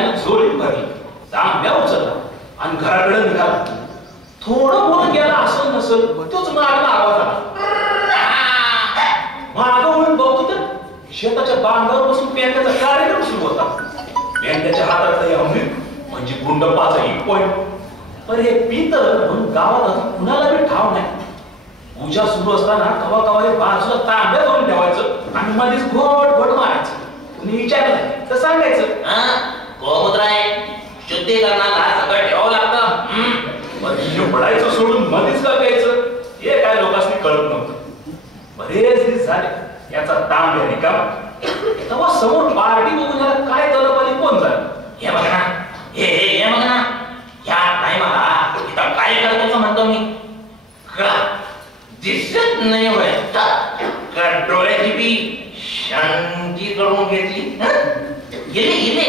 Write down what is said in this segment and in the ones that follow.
तांब्यानं झोळीत भरली, तांब्या उचलला आणि घराकडे निघाला. थोडं पुढे गेला असं नसल तोच मागला आवाज आला. मागं वळून बघतो तर शेताच्या बांधावर बसून पेंड्याचा कार्यक्रम सुरू होता. पेंड्याच्या हातातलं अमृत म्हणजे गुंडप्पाचा एक पॉइंट. पण हे पितळ म्हणून गावात अजून कुणाला बी ठाव नाही. पूजा सुरू असताना कवा कवा हे बाजूला तांब्या धरून ठेवायचं आणि मध्येच घोट घोट मारायचं. कुणी विचारलं तर सांगायचं, गोमूत्राय शुद्धीकरणाला सगळं ठेवावं लागतं. पडायचं सोडून मध्येच का प्यायचं हे काय लोकांनी कळत नव्हतं. बरेच दिवस झाले याचा तांब्या रिकामा. तेव्हा समोर पार्टी बघून याला काय तलपाली कोण झालं. हे बघ ना, हे बघ ना, या टायमाला इथं काय करतो म्हणतो मी. दिसत नाही होय का डोळ्याची बी शांती करून घेतली. गेले गेले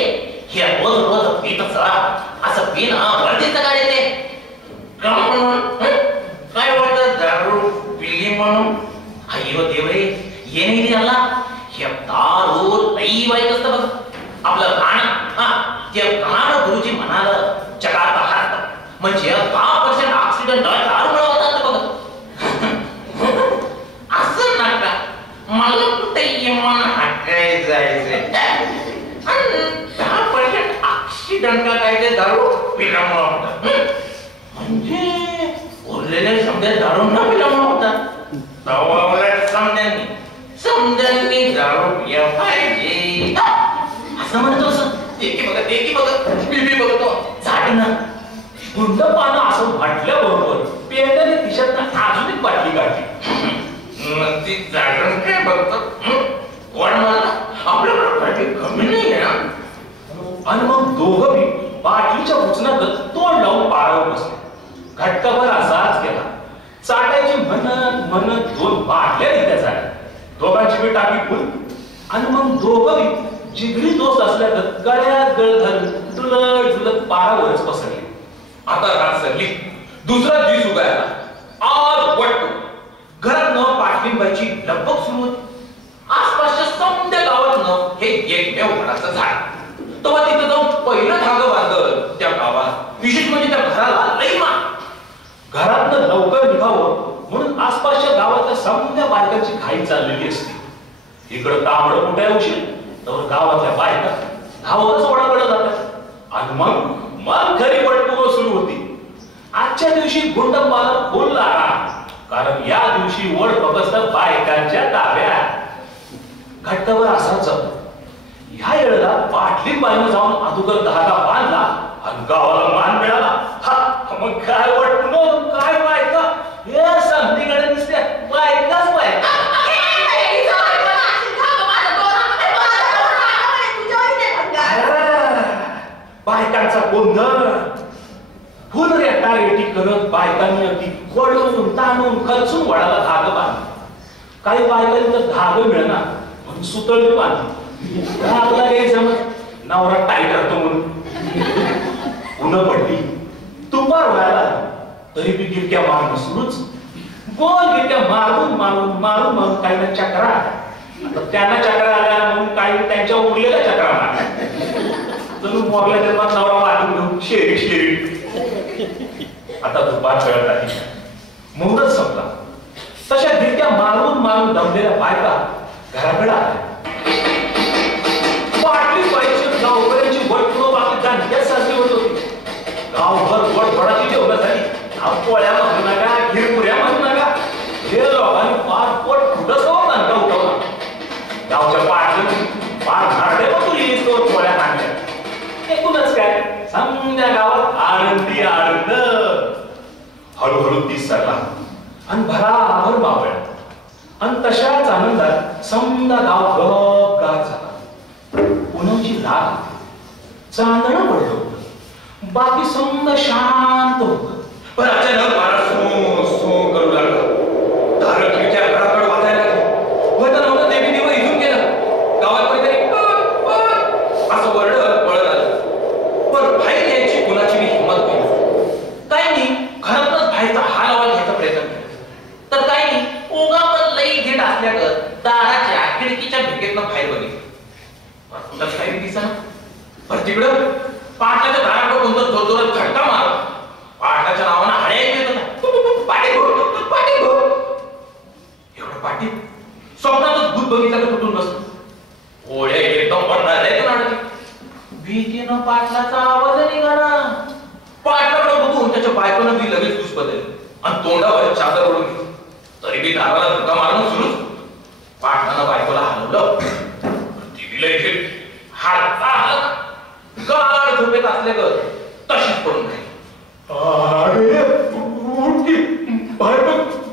हे रोज रोज पीत असं पिन वर्धीचं काय येते काय वाटत दारू पिली म्हणून. अय्यो देवरे ये नाही त्याला हे दारू लई वाईट असतं बघ. आपलं गाणं ते गाणं गुरुजी म्हणाल जगात हात म्हणजे 10% ऍक्सिडेंट दारूमुळे होतात बघ. असं नका मला कुठे येऊन हाकाय जायचंय. 10% ऍक्सिडेंट का काय ते दारू पिल्यामुळे होतात. म्हणजे उरलेले समजा दारू न पिल्यामुळे होतात. समजांनी दारू पिया पाहिजे असं म्हणतो. असं देखी बघत बिबी बघतो झाड ना गुंड पानं असं म्हटल्याबरोबर पेंड्याने खिशातनं अजून एक बाटली काढली. ती जागरण काय बघतो कोण मला आपल्याकडे कमी नाही आहे. आणि मग दोघं बी बाटलीच्या उचनातच तोंड लावून पारावर बसले. घटकाभर असाच गेला. चाटायची म्हणत म्हणत 2 बाटल्या निघत्या झाल्या. दोघांची बी टाकी फुल. आणि मग दोघं बी जिगरी दोस्त असल्यागत गळ्यात गळ घालून डुलत डुलत पारावरच पसरले. आता रात सरली. दुसरा दिवस उगायला आज वाटतो. घरात न पाटलिंबाची लगबग सुरू होती. आसपासच्या समद्या गावात न हे एकमेव वडाचं झाड. तेव्हा तिथं जाऊन पहिलं धागं बांधलं त्या गावात. विशेष म्हणजे त्या घराला लई मान. घरातनं लवकर निघावं म्हणून आसपासच्या गावातल्या समद्या बायकांची घाई चाललेली असते. इकडं तांबडं कुठे उशीर तर गावातल्या बायका धावतच वडाकडे जातात. आणि मग खरी पटपुगो सुरू होती. आजच्या दिवशी गुंडप्पाला बोलला कारण या दिवशी वड फक्त बायकांच्या ताब्यात. घटकावर असाच जातो. ह्या वेळेला पाटलिंबाईनं जाऊन अगोदर धागा बांधला आणि गावाला मान मिळाला. मग काय वाटलं काय बायका हे संधीकडे दिसते बायकाच बायका. बायकांचा गोंधळ फुल रेटारेटी करत बायकांनी अगदी वळून ताणून खर्चून वडाला धागं बांधलं. काही बायकांनी तर धागं मिळणार म्हणून सुतळी बांधली. आपला काही समज नवरा टाईट राहतो म्हणून. उन्ह पडली दुपार व्हायला तरी बी गिरक्या मारणं सुरूच. गोल गिरक्या मारून मारून मारून मारून काही ना चक्रा. आता त्यांना चक्रा आल्या म्हणून काही त्यांच्या उरलेल्या चक्रा मारल्या. जणू मोरल्या जन्मात नवरा वाटून घेऊन शेरी शेरी. आता दुपार खेळत आली. मुहूर्त संपला. तशा गिरक्या मारून मारून दमलेल्या बायका घराकडे आल्या. पाटली पाहिजे गावकऱ्यांची वटपुरो बाकी जाणत्याच साजरी होत होती. गावभर वडफडाची जेवण झाली. पोळ्या म्हणू नका खिरपुऱ्या म्हणू नका. हे लोकांनी पार पोट फुटसवर नांका उठवला. गावच्या पाटली पार झाडे बसुली पोळ्या खांद्या. एकूणच काय समजा गावात आनंदी आनंद. हळूहळू ती सरला आणि भराभर मावळ्या. आणि तशाच आनंदात समजा गाव गपगार झाला. उन्हाची लाग होती. चांदणं पडलं होतं. बाकी समजा शांत होत. पण अचानक वारा सो सो करू लागला. दारं खिडक्या घराकडे वाजायला लागली. होतं नव्हतं देवी देव इथून गेलं. गावात कोणीतरी असं वरडत पळत आलं. पण बाहेर यायची कुणाची हिंमत नाही. काय नाही घरातच बाहेरचा हा लावायला घ्यायचा प्रयत्न केला. तर काय नाही ओगा पण लई घेत असल्यागत दाराच्या खिडकीच्या भिकेतनं बाहेर बघितलं. कुठंच काही दिसेना. पण तिकडं पाटलाच्या दाराकडे कोणतं जोरजोरात झटका मार. पाटलाच्या नावानं हळे येत होता. पाटील एवढं पाटील स्वप्नातच भूत बघितलं तुटून बसलं. ओळ्या एकदम पडणार आहे नाटक. भीतीनं पाटलाचा आवाज निघाला. पाटलाकडे बघून त्याच्या बायकोनं बी लगेच घुस बदलली आणि तोंडावर चादर ओढून घेतली. तरी बी दाराला धक्का मारणं सुरूच. पाटलानं बायकोला हलवलं. ती लय खेळ गाळ झोपेत असल्या ग तशीच पडून राहिली.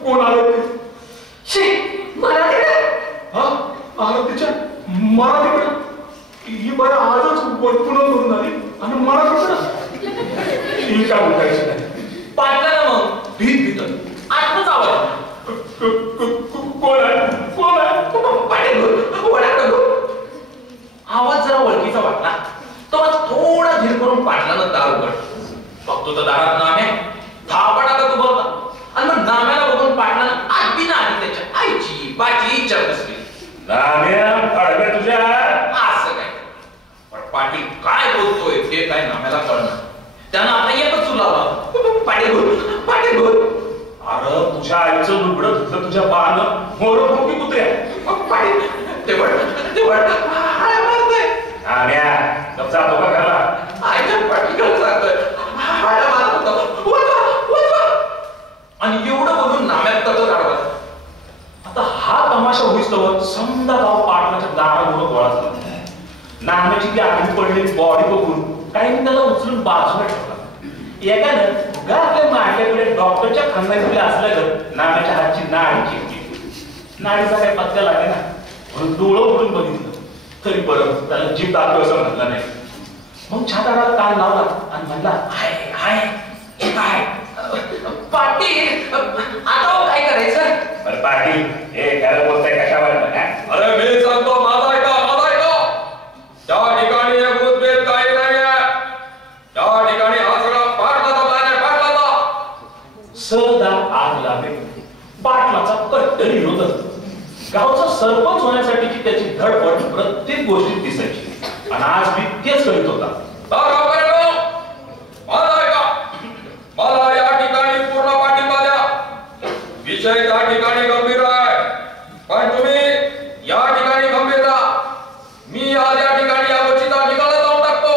कोण आलं? मला ही बाय आजच वटपुण करून आली आणि मला ही काय उठायची नाही. पाटलाला मग भीत आतच आवाज. कोण आहे? आवाज जरा ओळखीचा वाटला. तेव्हा थोडा धीर करून पाटलानं दार उघड. बघतो तर दारात नाम्या धापाटाकत उभा होता. आणि मग नाम्याला बघून पाटलानं आत बिना आधी त्याच्या आईची बाची इच्छा बसली. नाम्या अडव्या तुझ्या असं काय. पण पाटील काय बोलतोय ते काय नाम्याला कळणार. त्यानं आता एकच सुलावला. पाटील बोल. अरे तुझ्या आईचं लुगडं धुतलं तुझ्या बाळानं. मोर भोंगी कुत्र्या. पाटील ते वळ नाम्या गप्पा तो का करला? आईच्या पाटील सांगतोय हाडा मारत होता. आणि एवढं बोलून नाम्यात तसं काढवा. आता हा तमाशा होईस्तवर समजा गाव पाटलाच्या दारामुळे गोळा झाला. नाम्याची ती आधी पडलेली बॉडी बघून काही त्याला उचलून बाजूला ठेवला. एकानं गा आपल्या मांडल्याकडे डॉक्टरच्या खांद्याकडे असल्यावर नाम्याच्या हातची नाडी चिपली. नाडीचा काही पत्ता लागला ना म्हणून डोळं उघडून बघितलं तरी बरं त्याला जीभ दाखव असं म्हटलं नाही. मग छाताडाला कान लावला आणि म्हणला हाय काय पाटील आता काय करायचं? बरं पाटील हे काय बोलताय कशावर? अरे मी सांगतो माझा ऐका. त्या ठिकाणी एक भूतभेद काही नाही आहे. त्या ठिकाणी हा सगळा पाटलाचा प्लॅन आहे. पाटलाचा सदा आग लावे. पाटलाचा कट्टर विरोध. गावचा सरपंच होण्यासाठीची त्याची धडपड प्रत्येक गोष्टीत दिसायची आणि आज मी तेच करीत होता. मला या ठिकाणी पूर्ण पाठिंबा द्या. विषय त्या ठिकाणी गंभीर आहे पण तुम्ही या ठिकाणी गंभीर राहा. मी आज या ठिकाणी या गोष्टीचा निकाल लावून टाकतो.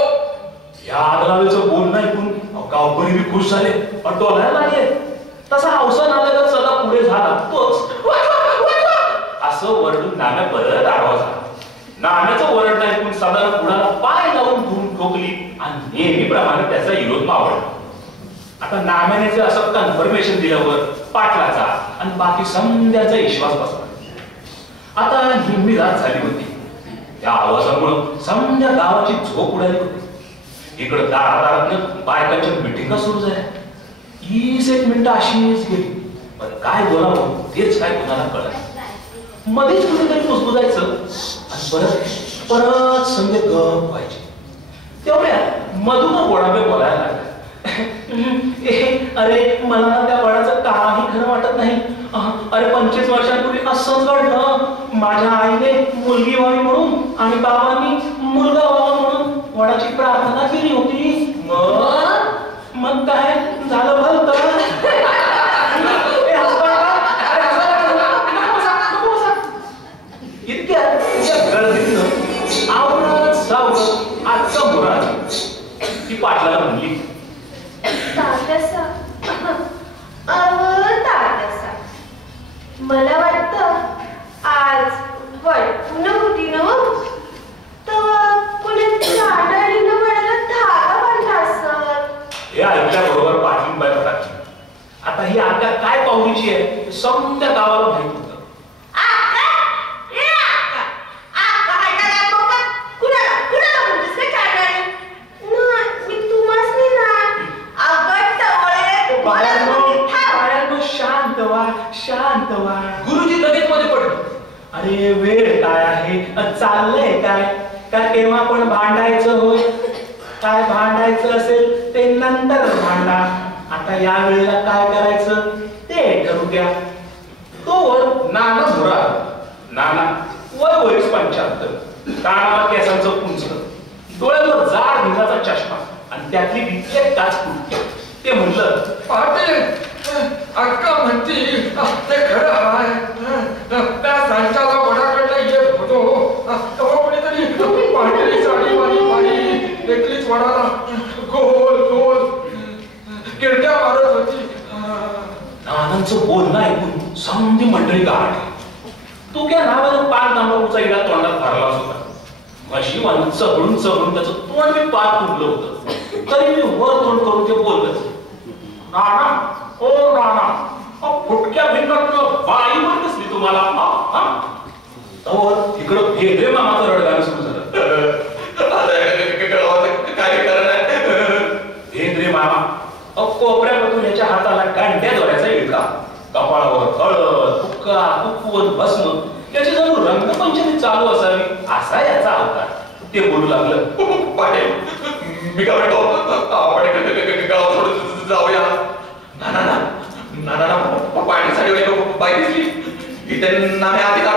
या आगलावेचं बोलणं ऐकून गावकरी बी खुश झाले पण डोलायला लागले. तसा अवसर आला तर सदा पुढे झाला तोच असं वरडून नाम्या परत आडवा झाला. नाम्याचं वरडणं ऐकून सदा पुढाला पाय लावून धुवून ठोकली आणि नेहमीप्रमाणे त्याचा विरोध मावळला. आता नाम्याने जर असं कन्फर्मेशन दिल्यावर पाटलाचा आणि बाकी समध्याचा विश्वास बसला. आता निम्मी रात झाली होती. त्या आवाजामुळं समध्या गावाची झोप उडाली होती. इकडं दारादारातनं बायकांच्या मिटिंगा सुरू झाल्या. 20 एक मिनिटं अशीच गेली पण काय बोलावं तेच काय कोणाला कळलं. मध्येच कुठेतरी कुजबुजायचं आणि परत संध्या गप व्हायची. तेवढ्या मधून गोडाबे बोलायला लागला. अरे मला त्या बाळाचं काही खरं वाटत नाही. अरे 25 वर्षांपूर्वी असंच घडलं. माझ्या आईने मुलगी व्हावी म्हणून आणि बाबांनी मुलगा व्हावा म्हणून वडाची प्रार्थना केली होती. मग काय झालं भलतं. ती पाटलाला म्हणली मला वाटतं आज वडपुणं होती ना तर कुणाच्या आडाडीनं वडाला धागा बांधला असत. हे ऐकल्याबरोबर पाटील बाय टाकली. आता ही आज्ञा काय पाहुणीची आहे समजा गावाला माहित होतं. शांत व्हा. गुरुजी लगेच मध्ये पडले. अरे वेळ काय आहे चाललंय काय का तेव्हा पण भांडायचं होय. काय भांडायचं असेल ते नंतर भांडा. आता या वेळेला काय करायचं ते ठरू द्या. तोवर नाना नाना वय 75 कानाला केसांचं पुंजलं डोळ्यावर जाड भिंगाचा चष्मा आणि त्यातली भीती एक काच फुटते. ते म्हणलं, पाटील अक्का म्हणती ते खरं आहे. त्या सांच्याला वडाकडला येत होतो तेव्हा कोणीतरी पांढरी साडी वाली एकलीच वडाला गोल गोल किरट्या मारत होती. नानांचं बोलणं ऐकून समधी मंडळी गाठली. तो त्या नावानं पाच तांबाखूचा इडा तोंडात भरला होता. म्हशीवान चढून चढून त्याचं तोंड मी पार फुटलं होतं. तरी मी वर तोंड करून ते बोललं, नाना ओ नाना, फुटक्या भिंगातनं बाईवर दिसली तुम्हाला. तिकडं भेदरे मामाचं रडगाणं सुरू झालं. काय भेदरे मामा कोपऱ्यामधून याच्या हाताला गांड्या दोऱ्याचा इडका, कपाळावर हळद फुक्का कुक्कुवन भस्म, याची जणू रंगपंचमी चालू असावी असा याचा अवतार. ते बोलू लागलं, पाटील मी काय म्हणतो आपण गाव सोडून जाऊया. नाना पाणी साडी बाई दिसली इथे नामे आधी का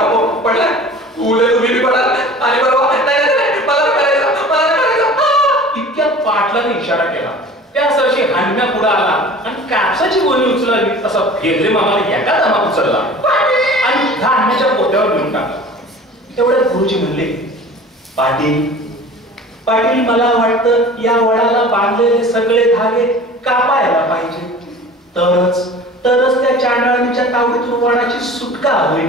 पडला उले तुम्ही बी पडाल आणि बरोबर इतक्यात पाटलाने इशारा केला. त्या सरशी हांडण्या पुढे आला आणि कापसाची गोणी उचलावी तसा भेदरे मामाने एका दमा उचलला आणि धान्याच्या पोत्यावर घेऊन टाकला. तेवढ्यात गुरुजी म्हणले, पाटील मला वाटतं या वडाला बांधलेले सगळे धागे कापायला पाहिजे. तरच त्या चांडाळणीच्या तावडीतून वडाची सुटका होईल.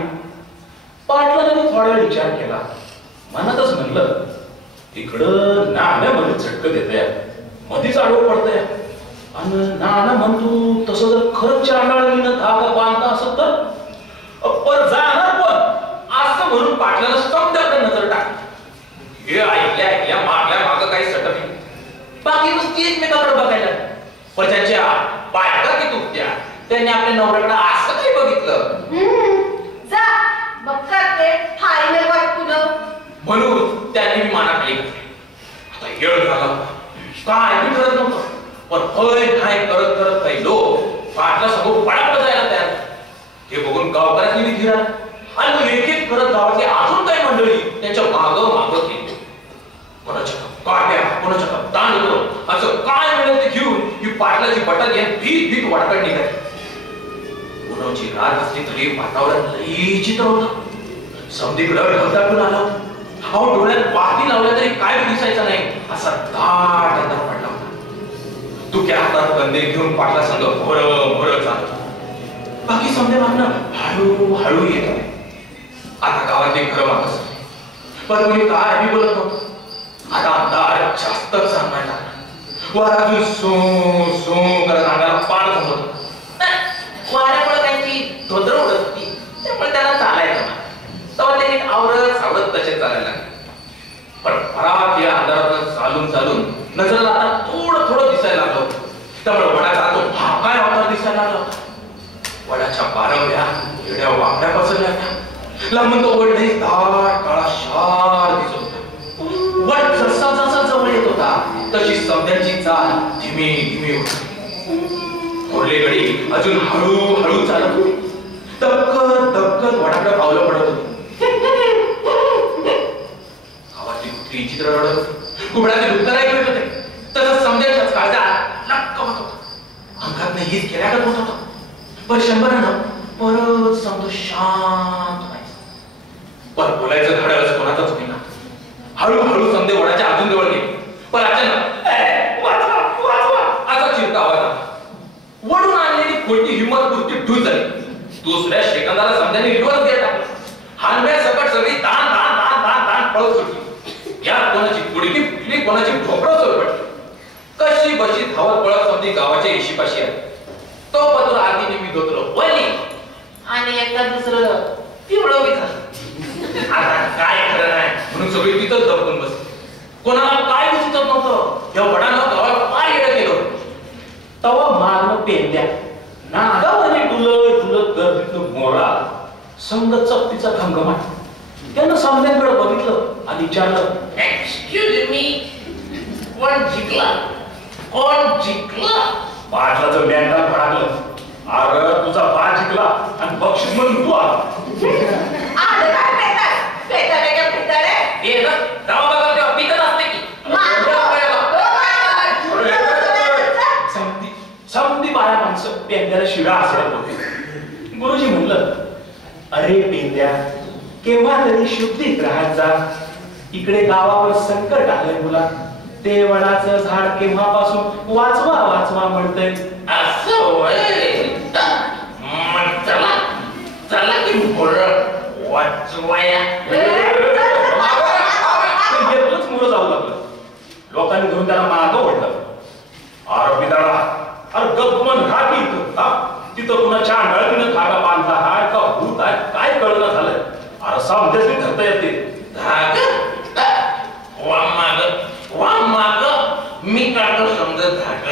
पाटलाने थोडा वेळ विचार केला. मनातच म्हणलं, इकडं नाण्यामध्ये झटक देतया, मधीच आडवं पडतंय. आणि नाना म्हणतो तसं जर खरंच चांडाळणीनं धागा बांधला असं तर पर जाणार पण असं म्हणून पाटलाला समजाकडे नजर टाकली. हे ऐकल्या मागल्या काही सटक नाही. बाकी नुसती एकमेकाकडे बघायला. पण त्यांच्या बायका की तुटत्या त्यांनी आपल्या नवऱ्याकडे असं काही बघितलं. जा बघा ते फायनल वाटतं ना. म्हणून त्यांनी मी माना खाली घातली. आता येळ झाला काय मी करत नव्हतं, पण होय नाही करत करत काही लोक पाटला समोर पडापड जायला तयार. हे बघून गावकऱ्यांनी धीरा आणि एक एक करत गावातली अजून काही मंडळी त्यांच्या मागं केली. कोणाच्या काट्या कोणाच्या दांड असं काय मिळेल ते घेऊन ही पाटलाची बटन घेऊन भीत वाटकड निघाली. कुणाची रात असली तरी वातावरण लई चित्र होतं. समधीकडं ढगदाटून आला. डोळ्यात वाती लावल्या तरी काय दिसायचं नाही असा दाट अंधार पडला होता. तुक्या हातात कंदील घेऊन पाटला संग भर चालत. बाकी समजे मागणं हळूहळू येत आहे. आता गावातले खरं मागस पण कोणी काय मी बोलत नव्हतं. आता अंधार जास्तच सांगायला लागला. वर अजून सो करत अंगाला पाड थांबत. वाऱ्यामुळे त्यांची धोतर उडत होती त्यामुळे त्यांना चालायचं. तेव्हा त्यांनी आवरत तसे चालायला लागले. पण परात या अंधारात चालून नजरेला आता थोडं दिसायला लागलं. त्यामुळे वडाचा तो भाकाय अवतार दिसायला लागला. वडाच्या पारवल्या एवढ्या वाकड्या पसरल्या होत्या. लांबून तो वड नाही दाट काळा शार दिसत होता. वड जसा जवळ येत होता तशी समध्यांची चाल धीमी होती. थोरले गडी अजून हळूहळू चालत होती. दबकत वडाकडे पावलं पडत होती. गावातली कुत्री चित्र रडत होती. कुबड्याचे दुखणं ऐकू येत होते. तसंच समध्याच्याच काळजात नक्क होत होता. अंगात हीच केल्यागत होत होता. पण शंभरानं परत समतो शांत नाही. पण बोलायचं धडच कोणाचाच होईना. हळूहळू समधे वडाच्या अजून जवळ गेले. पण अचानक वाचवा असा चिरका आवाज आला. वडून आणलेली खोटी हिंमत पुरती ढूल झाली. दुसऱ्या शेकंदाला समध्याने रिवर्स गिअर टाकला. हानव्या सकट सगळी दान पळत सुटली. या कोणाची गुडगी फुटली, कोणाची ढोकळं चोरपटली. कशी बशी धावत पळत समधी गावाच्या येशीपाशी आली. तो पत्र आरतीने मी धोतलो वळली आणि एकदा दुसरं पिवळं बी झालं. आता काय खरं नाही म्हणून सगळी तिथंच दबकून बसली. कोणाला काय दिसत नव्हतं. या वडानं गावात फार येडं केलं. तवा मारलं पेंद्या नागावाने डुलत गर्दीतून मोरा संग चपटीचा घमघमाट. त्यानं समध्यांकडे बघितलं आणि विचारलं, एक्सक्यूज मी, कोण जिंकला? पाटलाचं बँकात भडाकलं. अरे तुझा बा जिंकला आणि बक्षीस म्हणून तू आला. आता काय पेटाळे हे ना जाऊ बघा तेव्हा पिकत असते की केव्हा तरी शुद्धीत राहत जा. इकडे गावावर संकट आलंय मुला. ते वडाचं झाड केव्हापासून वाचवा वाचवा म्हणतंय. असं होय. मग चला चला की बोरं वाचवाया. येतच मुलं जाऊ लागलं. लोकांनी घेऊन त्याला मागं ओढलं. अरे बिदाडा, अरे गप्पन राहा की इथं. तिथं कुणाच्या आंधळकीनं धागा बांधला हाय का भूत आहे काय कळलं झालंय. अरे समजेच मी धरता येते. धाग वा माग मी काढतो समजत धाग.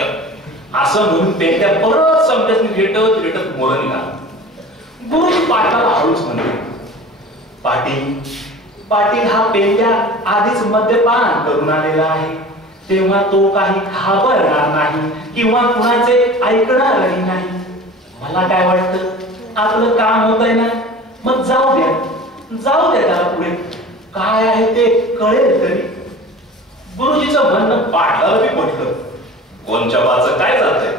असं म्हणून पेंट्या परत समजेच रेटत मोर निघाला. गुरुजी पाटलाला हळूच म्हणले, पाटील हा पेंट्या आधीच मद्यपान करून आलेला आहे. तेव्हा तो काही घाबरणार नाही किंवा कुणाचे ऐकणारही नाही. मला काय वाटतं आपलं काम होत आहे ना, मग जाऊ द्या त्याला पुढे. काय आहे ते कळेल तरी. गुरुजीचं म्हणणं पाटलाला बी पटलं. कोणच्या बाचं काय जातंय.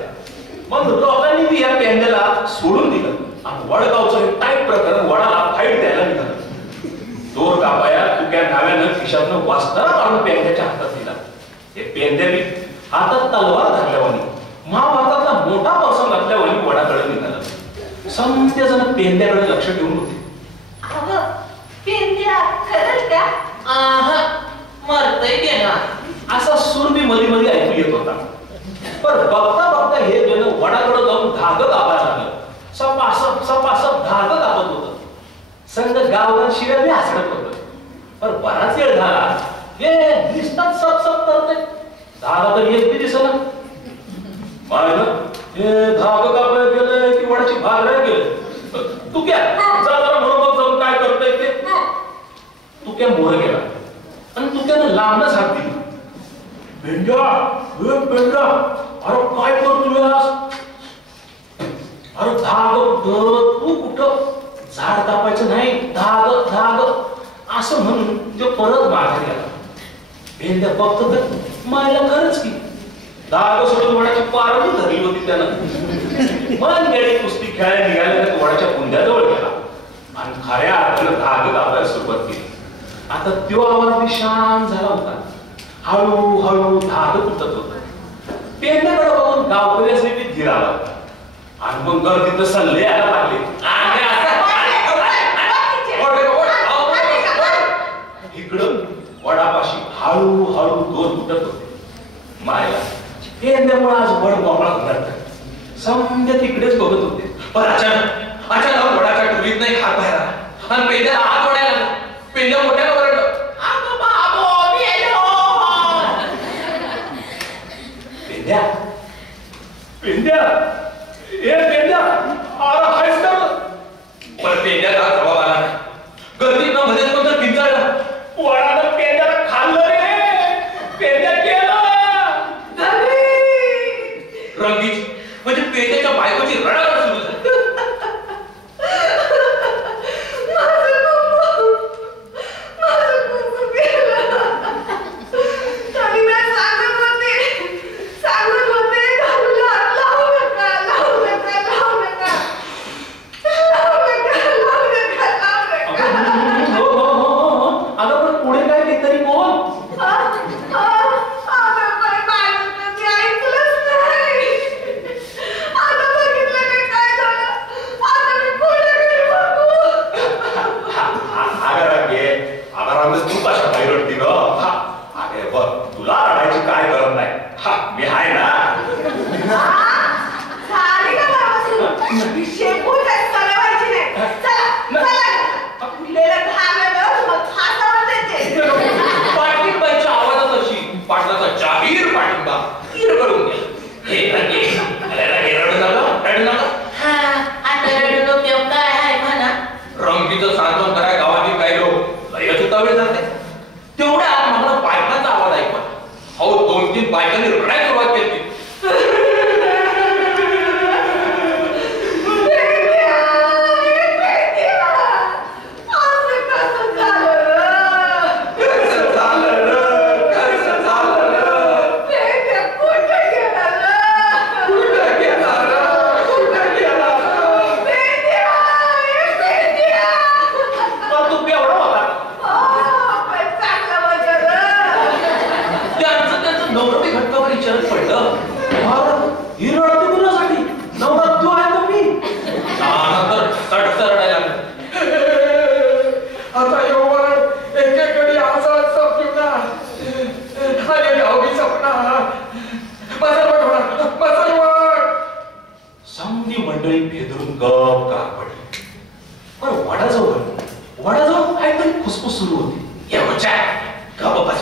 मग लोकांनी बी या पेंड्याला सोडून दिलं आणि वडगावचं हे टाईट प्रकरण वडाला फाईट द्यायला निघालं. दोर कापाया तुक्या नाव्यानं खिशातनं वाचताना काढून पेंड्याच्या हातात दिला. हे पेंड्याने हातात तलवार धरल्यावानी महाभारतातला मोठा प्रसंग घातल्यावानी वडाकडे निघाला. समते जण पेंड्याकडे लक्ष ठेवून होते. पेंड्या खरंच का? मरतय ते ना असा सूर मी मध्ये ऐकू येत होता. पण बघता हे जण वडाकडे जाऊन धागं कापायला लागलं. सपासप धागं कापत होतं. संग गावभर शिव्या बी हसत होतं. पण बराच वेळ झाला हे दिसतात सप करते. धागा तर एक बी दिसना. हे धागं कापायला गेलंय की वडाची भागराय गेलं. तू क्या जरा बरोबर जाऊन काय करतोय ते. तू क्या मोर गेला आणि तू त्यानं लांबच हात दिली. पेंड्या अरे काय करतोय. अरे धाग तू कुठं झाड कापायचं नाही. धाग असं म्हणून तो परत मागे गेला. पेंड्या बघतो तर मायला खरंच की धाग सोडून वडाची पारवी धरली होती त्यानं. मन गेली कुस्ती खेळायला निघाल्या वडाच्या कुंड्याजवळ गेला आणि खऱ्या अर्थानं धाग कापायला सुरुवात केली. आता तो आवाज शांत झाला होता. हळूहळू धाग तुटत होत. पेंड्याकडे बघून गावकऱ्याचे बी धीर आला आणि मग गर्दीत सल्ले यायला लागले. इकडं वडापाशी हळूहळू दोन तुटत होते. मायला पेंड्यामुळे आज वड मोकळा होणार. समजा तिकडेच बघत होते. पण अचानक वडाच्या टोळीत नाही हात बाहेर आला आणि पेंड्याला हात ओढायला लागला. पेंड्या मोठ्यानं ओरडलं, पेंड्या अरे हायस का. पण पेंड्याला जबाब आला नाही. गर्दीत न मध्ये कोणतं किंचाळला. वडानं पेंड्याला खाल्लं रे. पेंड्या केलं रंगीच म्हणजे पेंड्याच्या बायकोची रडारड सुरू झाली.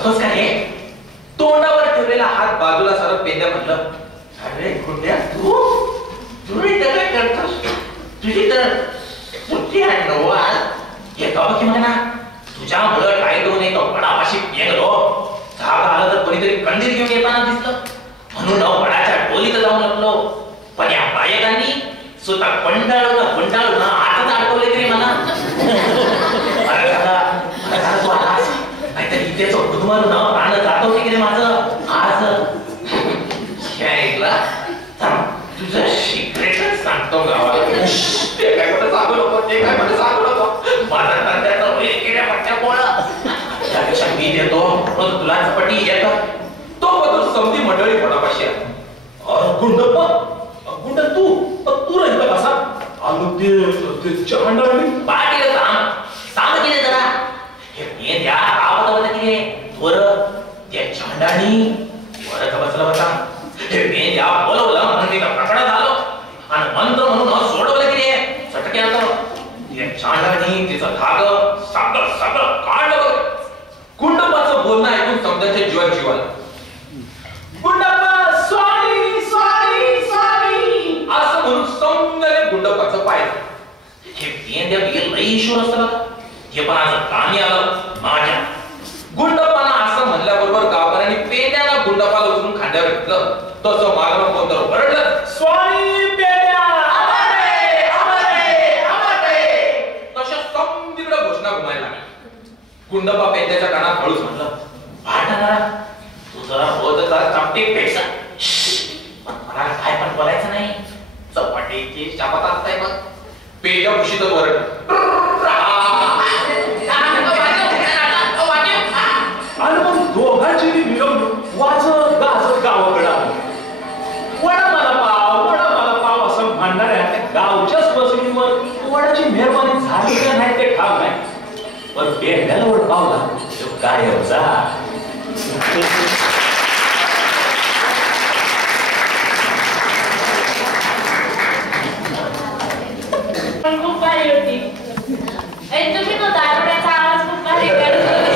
हसतोस का रे? तोंडावर ठेवलेला हात बाजूला सरत पेंद्या म्हणलं, अरे गुंड्या तू इथं काय करतोस? तुझी तर सुट्टी आहे ना आज. येतो बघ की म्हणा, तुझ्यामुळं काय दोन येतो वडापाशी पेंगलो. जागा आलं तर कोणीतरी कंदील घेऊन येताना दिसलं म्हणून वडाच्या टोलीत जाऊन लपलो. पण या बायकांनी स्वतः पंडाळून आताच अडकवले तरी मला. अरे दादा तू आलास नाहीतर इथेच गुदमारून प्राण जातो की रे माझं आज. तुझं सिक्रेटच सांगतो गावाला. ते काय कुठं सांगू नको. माझा तात्याचा होईल किड्या पट्ट्या पोळा. त्यापेक्षा मी देतो पण तुला चपटी येत. तो बदल समधी मंडळी वडापाशी आली. गुंडप्पा, गुंड तू राहिला कसा आणि ते चहांडाळी पाटील सांग केले जरा. हे मी त्या आवत की वर त्या चांडाणी वर बसला होता. हे मी त्या बोलवलं म्हणून मी प्रकरण झालो आणि मंत्र म्हणून सोडवलं की रे चटक्यात. या चांडाणी तिचं धाग सगळं काढलं. गुंडप्पाचं बोलणं ऐकून समजाच्या जीवात जीव आला. गुंडप्पा सॉरी सॉरी सॉरी असं म्हणून समजाने गुंडप्पाचं पाय. हे पेंद्या बिल लई ईश्वर असतं बघा. हे पण आज कामी आलं माझ्या. गुंडप्पानं असं म्हणल्याबरोबर गावकऱ्यांनी पेंद्याला गुंडप्पाला उचलून खांद्यावर घेतलं. तसं मागणं कोणतं ओरडलं, स्वामी पेड्या आमारे आमारे आमारे. तशा समधीकडे घोषणा घुमायला लागली. गुंडप्पा पेंद्याच्या कानात हळूच म्हणलं, भांडणारा तू जरा होत चपटीक पेक्षा मला काय पण बोलायचं नाही. चपाटीची शापात असताय बघ. पेंद्या खुशीतच ओरडलं, आणि मग दोघांची मिरवणूक वाजत गाजत गावाकडे आली. वडा मला पाव असं म्हणणाऱ्या गावच्या वसुलीवर वडाची मेहरबानी झाली का नाही ते ठाव नाही. पण पेंड्याला वड पावला तो काय होता. खूप भारी होती. तुम्ही तो दारुड्याचा आवाज खूप भारी करत होते.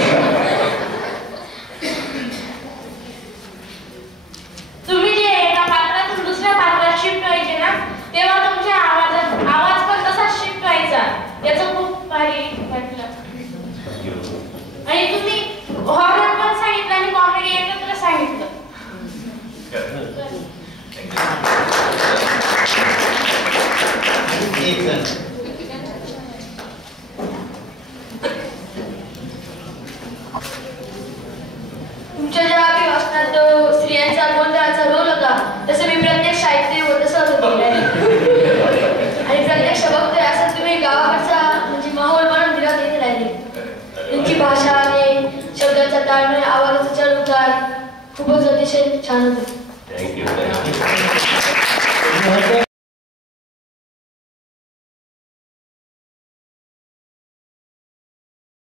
तुम्ही जे एका पात्रातून दुसऱ्या पात्रात शिफ्ट व्हायचे ना तेव्हा तुमच्या आवाज पण तसाच शिफ्ट व्हायचा. याचं खूप भारी वाटलं. आणि तुम्ही हॉरर पण सांगितलं आणि कॉमेडी एकत्र सांगितलं. तुमच्या ज्या वाचनात स्त्रियांचा गोंधळाचा रोल होता तसं मी प्रत्यक्ष ऐकते व तसंच होतं. आणि प्रत्यक्ष बघतोय असं तुम्ही गावाकडचा म्हणजे माहोल बनवून दिला तिथे राहिले. तुमची भाषा आणि शब्दांचा ताळमेळ, आवाजाचा चढ उतार खूपच अतिशय छान होते. थँक्यू.